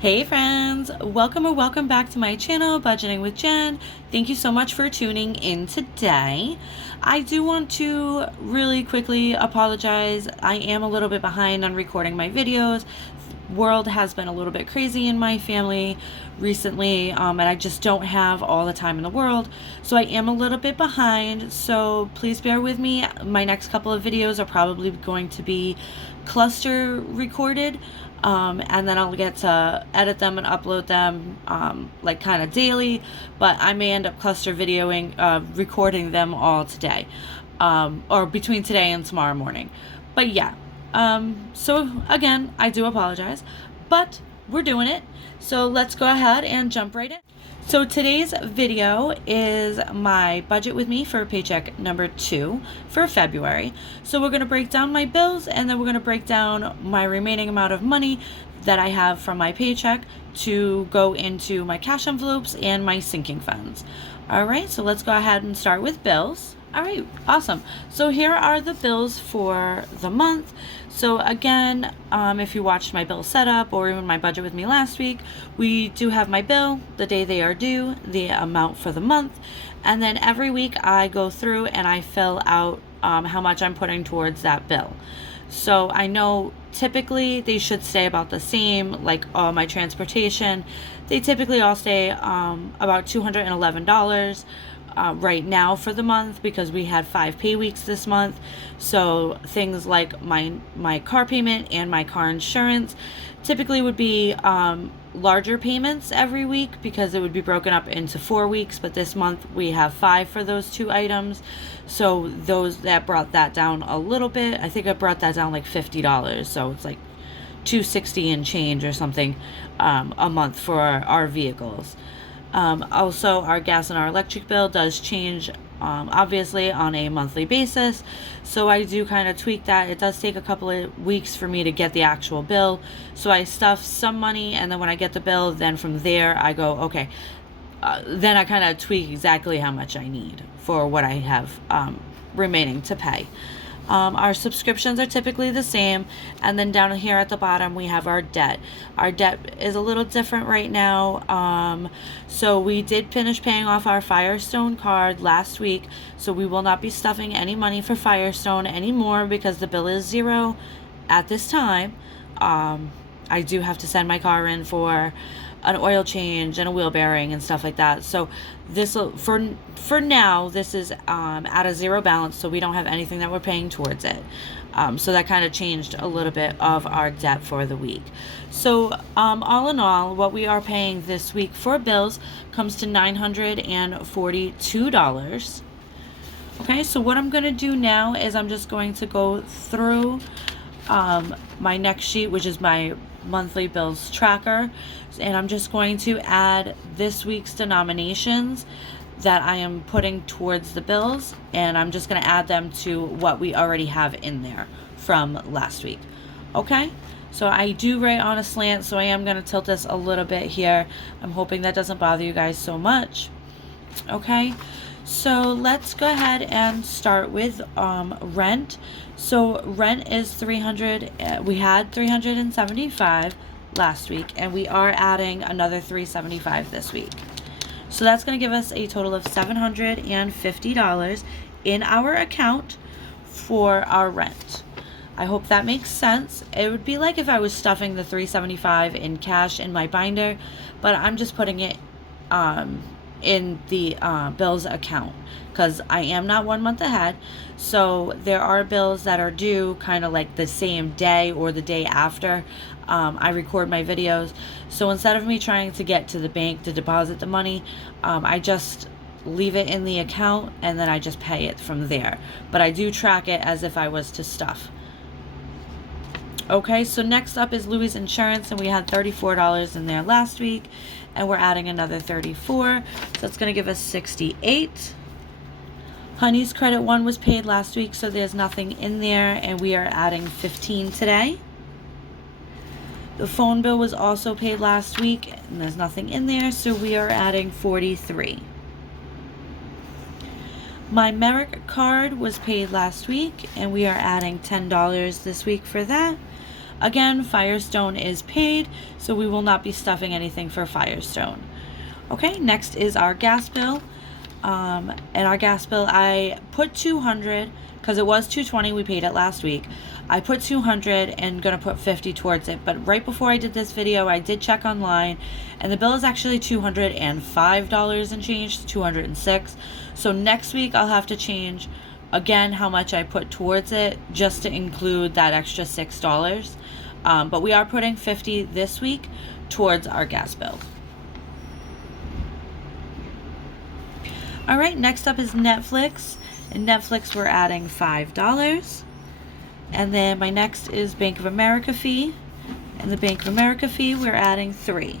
Hey friends, welcome or welcome back to my channel, Budgeting with Jen. Thank you so much for tuning in today. I do want to really quickly apologize. I am a little bit behind on recording my videos. World has been a little bit crazy in my family recently, and I just don't have all the time in the world, so I am a little bit behind, so please bear with me. My next couple of videos are probably going to be cluster recorded, and then I'll get to edit them and upload them like kind of daily, but I may end up cluster recording them all today, or between today and tomorrow morning. But yeah, so again, I do apologize, but we're doing it. So let's go ahead and jump right in. So today's video is my budget with me for paycheck number 2 for February. So we're going to break down my bills, and then we're going to break down my remaining amount of money that I have from my paycheck to go into my cash envelopes and my sinking funds. All right, so let's go ahead and start with bills. All right, awesome. So here are the bills for the month. So again, if you watched my bill setup or even my budget with me last week, we do have my bill, the day they are due, the amount for the month, and then every week I go through and I fill out how much I'm putting towards that bill. So I know typically they should stay about the same, like my transportation, they typically all stay about $211. Right now for the month, because we had 5 pay weeks this month. So things like my car payment and my car insurance typically would be larger payments every week, because it would be broken up into 4 weeks, but this month we have 5 for those 2 items. So that brought that down a little bit. I think I brought that down like $50, so it's like $260 and change or something a month for our vehicles. Also, our gas and our electric bill does change, obviously, on a monthly basis. So I do kind of tweak that. It does take a couple of weeks for me to get the actual bill. So I stuff some money, and then when I get the bill, then from there I go, okay. Then I kind of tweak exactly how much I need for what I have remaining to pay. Our subscriptions are typically the same, and then down here at the bottom we have our debt. Our debt is a little different right now. So we did finish paying off our Firestone card last week, so we will not be stuffing any money for Firestone anymore because the bill is 0 at this time. I do have to send my car in for an oil change and a wheel bearing and stuff like that. So this for now, this is at a 0 balance, so we don't have anything that we're paying towards it. So that kind of changed a little bit of our debt for the week. So all in all, what we are paying this week for bills comes to $942. Okay, so what I'm going to do now is I'm just going to go through my next sheet, which is my monthly bills tracker, and I'm just going to add this week's denominations that I am putting towards the bills, and I'm just going to add them to what we already have in there from last week. Okay, so I do write on a slant, so I am going to tilt this a little bit here. I'm hoping that doesn't bother you guys so much. Okay, so let's go ahead and start with rent. So rent is $300. We had $375 last week, and we are adding another $375 this week. So that's going to give us a total of $750 in our account for our rent. I hope that makes sense. It would be like if I was stuffing the $375 in cash in my binder, but I'm just putting it in the bills account, because I am not 1 month ahead. So there are bills that are due kind of like the same day or the day after I record my videos. So instead of me trying to get to the bank to deposit the money, I just leave it in the account and then I just pay it from there. But I do track it as if I was to stuff. Okay, so next up is Louis Insurance, and we had $34 in there last week, and we're adding another $34, so that's going to give us $68. Honey's Credit One was paid last week, so there's nothing in there, and we are adding $15 today. The phone bill was also paid last week, and there's nothing in there, so we are adding $43. My Merrick card was paid last week, and we are adding $10 this week for that. Again, Firestone is paid, so we will not be stuffing anything for Firestone. Okay, next is our gas bill. And our gas bill, I put $200 because it was $220. We paid it last week. I put $200 and gonna put $50 towards it. But right before I did this video, I did check online, and the bill is actually $205 and change, $206. So next week I'll have to change again how much I put towards it, just to include that extra $6. But we are putting $50 this week towards our gas bill. All right, next up is Netflix. And Netflix, we're adding $5. And then my next is Bank of America fee. And the Bank of America fee, we're adding $3.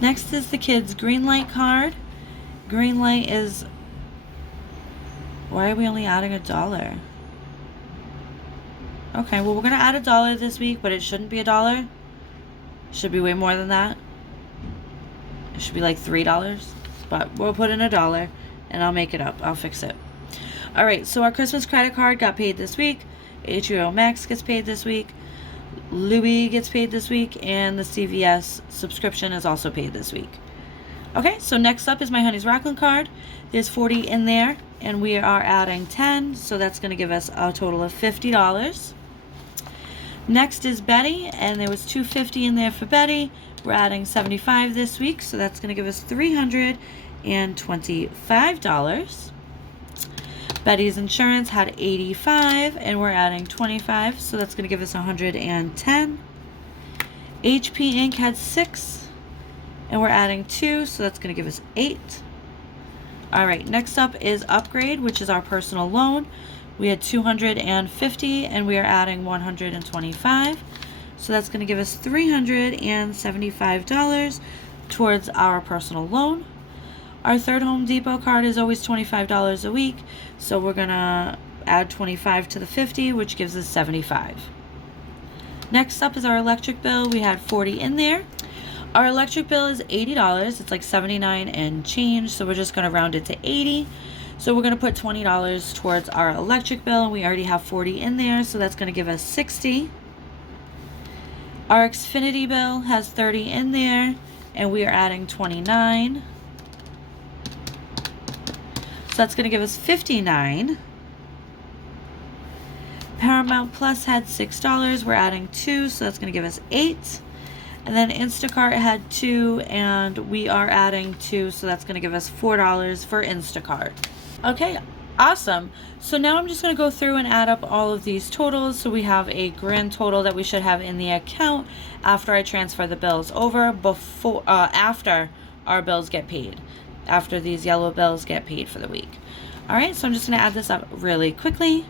Next is the kids' Greenlight card. Greenlight is, why are we only adding $1? Okay, well, we're gonna add $1 this week, but it shouldn't be $1. It should be way more than that. It should be like $3. But we'll put in $1 and I'll make it up. I'll fix it. All right, so our Christmas credit card got paid this week. HBO Max gets paid this week. Louis gets paid this week, and the CVS subscription is also paid this week. Okay, so next up is my Honey's Rockland card. There's $40 in there, and we are adding $10, so that's going to give us a total of $50. Next is Betty, and there was $250 in there for Betty. We're adding $75 this week, so that's going to give us $325. Betty's insurance had $85, and we're adding $25, so that's going to give us $110. HP Inc. had $6, and we're adding $2, so that's going to give us $8. All right, next up is Upgrade, which is our personal loan. We had $250, and we are adding $125. So that's going to give us $375 towards our personal loan. Our third Home Depot card is always $25 a week. So we're going to add 25 to the 50, which gives us 75. Next up is our electric bill. We had $40 in there. Our electric bill is $80. It's like $79 and change. So we're just going to round it to $80. So we're going to put $20 towards our electric bill, and we already have $40 in there, so that's going to give us $60. Our Xfinity bill has $30 in there, and we are adding $29. So that's going to give us $59. Paramount Plus had $6. We're adding $2, so that's going to give us $8. And then Instacart had $2, and we are adding $2, so that's going to give us $4 for Instacart. Okay, awesome. So now I'm just going to go through and add up all of these totals, so we have a grand total that we should have in the account after I transfer the bills over, after our bills get paid, after these yellow bills get paid for the week. All right, so I'm just going to add this up really quickly.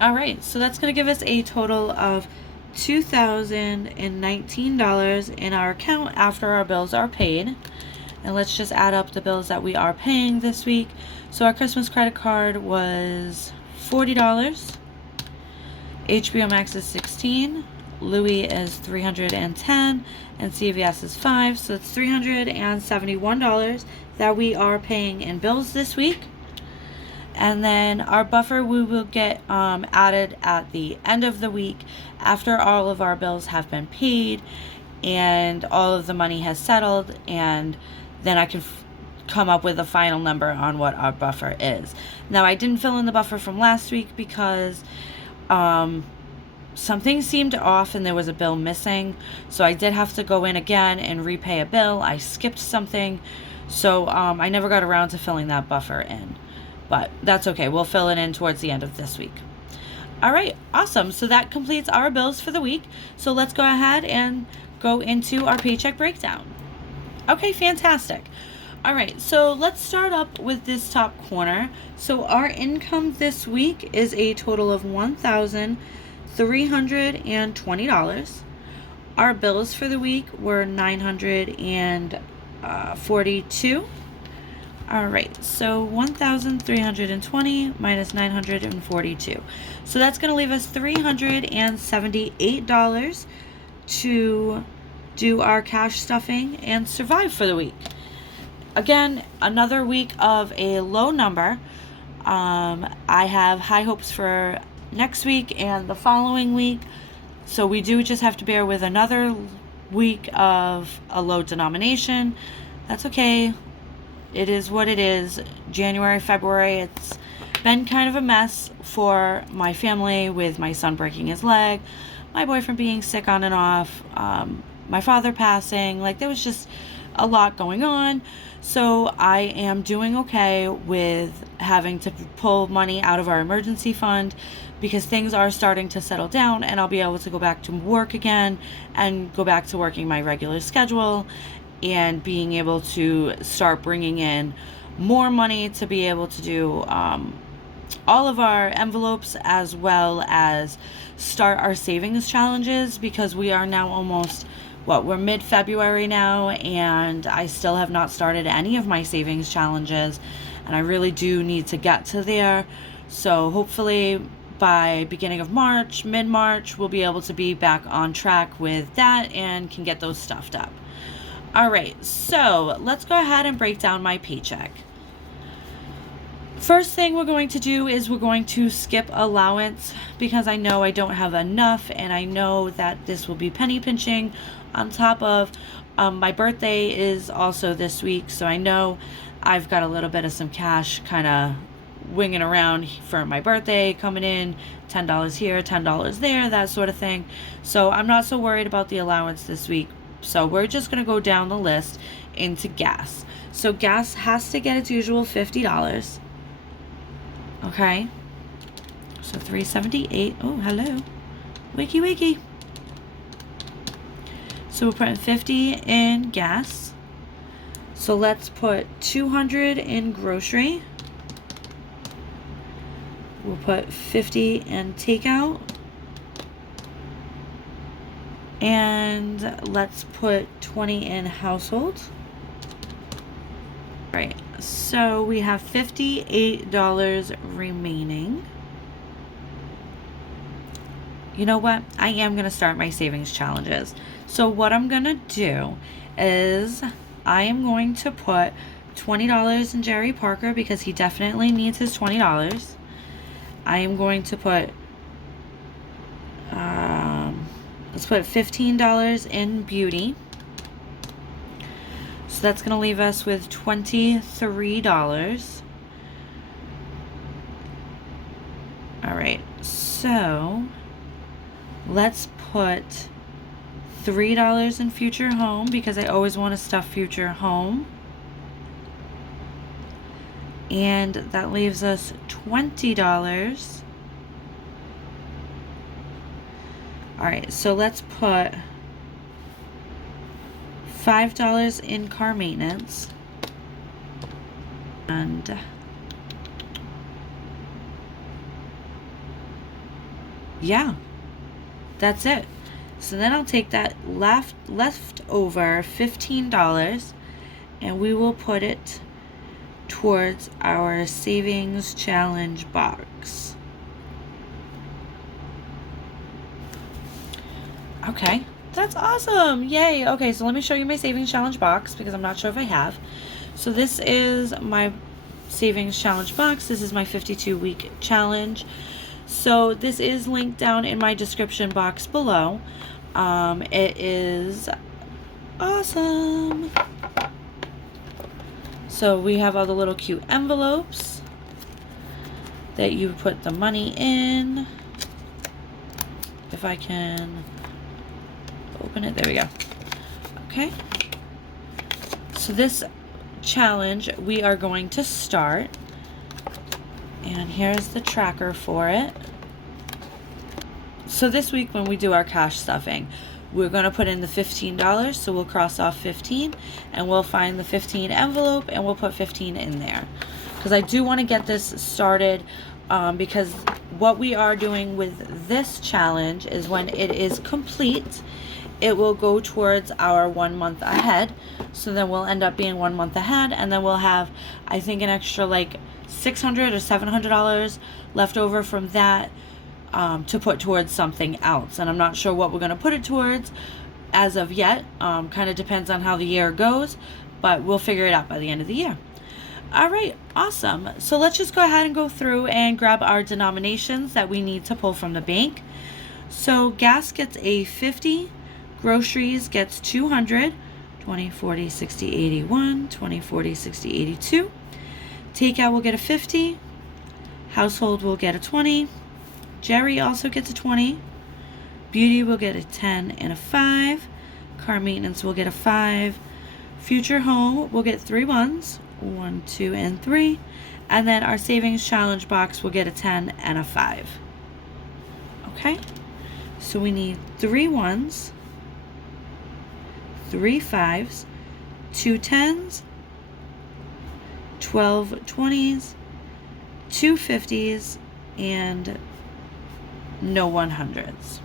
All right, so that's going to give us a total of $2,019 in our account after our bills are paid. And let's just add up the bills that we are paying this week. So our Christmas credit card was $40. HBO Max is $16. Louis is $310, and CVS is $5. So it's $371 that we are paying in bills this week. And then our buffer we will get added at the end of the week after all of our bills have been paid and all of the money has settled, and then I can come up with a final number on what our buffer is. Now, I didn't fill in the buffer from last week because something seemed off and there was a bill missing, so I did have to go in again and repay a bill. I skipped something, so I never got around to filling that buffer in. But that's okay. We'll fill it in towards the end of this week. All right, awesome. So that completes our bills for the week. So let's go ahead and go into our paycheck breakdown. Okay, fantastic. All right, so let's start up with this top corner. So our income this week is a total of $1,320. Our bills for the week were $942. All right, so 1,320 minus 942. So that's going to leave us $378 to do our cash stuffing and survive for the week. Again, another week of a low number. I have high hopes for next week and the following week. So we do just have to bear with another week of a low denomination. That's okay. It is what it is. January, February, it's been kind of a mess for my family with my son breaking his leg, my boyfriend being sick on and off, my father passing. Like, there was just a lot going on. So I am doing okay with having to pull money out of our emergency fund because things are starting to settle down and I'll be able to go back to work again and go back to working my regular schedule and being able to start bringing in more money to be able to do all of our envelopes, as well as start our savings challenges, because we are now almost, we're mid-February now, and I still have not started any of my savings challenges, and I really do need to get to there. So hopefully by beginning of March, mid-March, we'll be able to be back on track with that and can get those stuffed up. All right, so let's go ahead and break down my paycheck. First thing we're going to do is we're going to skip allowance because I know I don't have enough, and I know that this will be penny pinching on top of my birthday is also this week, so I know I've got a little bit of some cash kind of winging around for my birthday coming in, $10 here, $10 there, that sort of thing. So I'm not so worried about the allowance this week. So we're just going to go down the list into gas. So gas has to get its usual $50. Okay. So $3.78. Oh, hello. Wakey, wakey. So we're putting $50 in gas. So let's put $200 in grocery. We'll put $50 in takeout. And let's put $20 in household. Right, so we have $58 remaining. You know what? I am going to start my savings challenges. So what I'm going to do is I am going to put $20 in Jerry Parker because he definitely needs his $20. I am going to put let's put $15 in beauty. So that's going to leave us with $23. All right, so let's put $3 in future home because I always want to stuff future home. And that leaves us $20. All right, so let's put $5 in car maintenance. And yeah, that's it. So then I'll take that left over $15 and we will put it towards our savings challenge box. Okay, that's awesome. Yay. Okay, so let me show you my savings challenge box because I'm not sure if I have. So this is my savings challenge box. This is my 52-week challenge. So this is linked down in my description box below. It is awesome. So we have all the little cute envelopes that you put the money in. If I can open it, there we go. Okay. So this challenge we are going to start. And here's the tracker for it. So this week when we do our cash stuffing, we're going to put in the $15, so we'll cross off 15, and we'll find the 15 envelope, and we'll put 15 in there. Because I do want to get this started, because what we are doing with this challenge is when it is complete, it will go towards our 1 month ahead. So then we'll end up being 1 month ahead, and then we'll have, I think, an extra like $600 or $700 left over from that to put towards something else. And I'm not sure what we're going to put it towards as of yet. Kind of depends on how the year goes, but we'll figure it out by the end of the year. All right, awesome. So let's just go ahead and go through and grab our denominations that we need to pull from the bank. So gas gets a 50, groceries gets 200, 20, 40, 60, 81, 20, 40, 60, 82. Takeout will get a 50, household will get a 20, Jerry also gets a 20, beauty will get a 10 and a 5, car maintenance will get a 5, future home will get 3 ones, 1, 2, and 3, and then our savings challenge box will get a 10 and a 5. Okay, so we need 3 ones, 3 5s, 2 10s, 12 20s, 2 50s, and no 100s.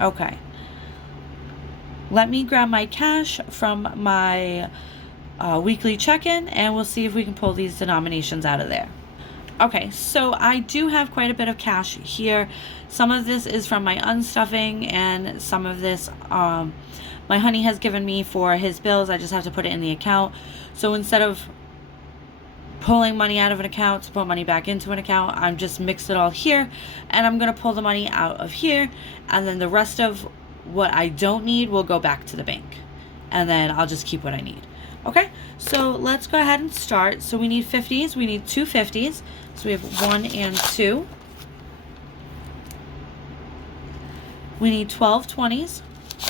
Okay, let me grab my cash from my weekly check-in, and we'll see if we can pull these denominations out of there. Okay, so I do have quite a bit of cash here. Some of this is from my unstuffing, and some of this my honey has given me for his bills. I just have to put it in the account. So instead of pulling money out of an account to put money back into an account, I'm just mixed it all here, and I'm going to pull the money out of here, and then the rest of what I don't need will go back to the bank, and then I'll just keep what I need. Okay, so let's go ahead and start. So we need 50s. We need 2 50s. So we have 1 and 2. We need 12 20s.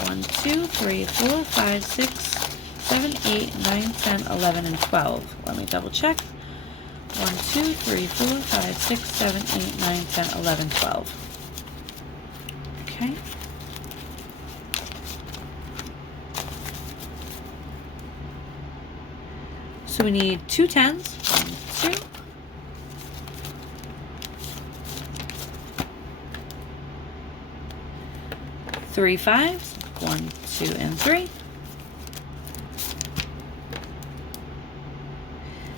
1, 2, 3, 4, 5, 6, 7, 8, 9, 10, 11, and 12. Let me double check. 1, 2, 3, 4, 5, 6, 7, 8, 9, 10, 11, 12. Okay. So we need 2 10s, 1, 2, 3 5s, 1, 2, and 3,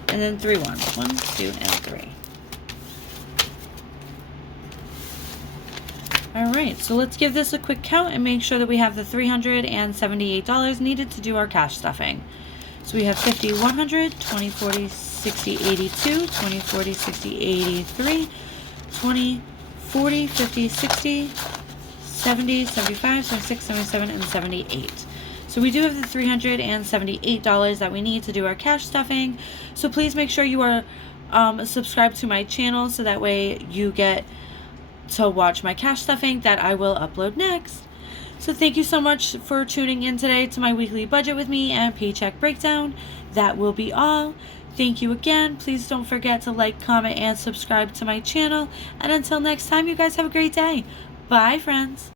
and then 3 1s, 1, 2, and 3. All right, so let's give this a quick count and make sure that we have the $378 needed to do our cash stuffing. So we have 50, 100, 20, 40, 60, 82, 20, 40, 60, 83, 20, 40, 50, 60, 70, 75, 76, 77, and 78. So we do have the $378 that we need to do our cash stuffing. So please make sure you are subscribed to my channel, so that way you get to watch my cash stuffing that I will upload next. So thank you so much for tuning in today to my weekly budget with me and paycheck breakdown. That will be all. Thank you again. Please don't forget to like, comment, and subscribe to my channel. And until next time, you guys have a great day. Bye, friends.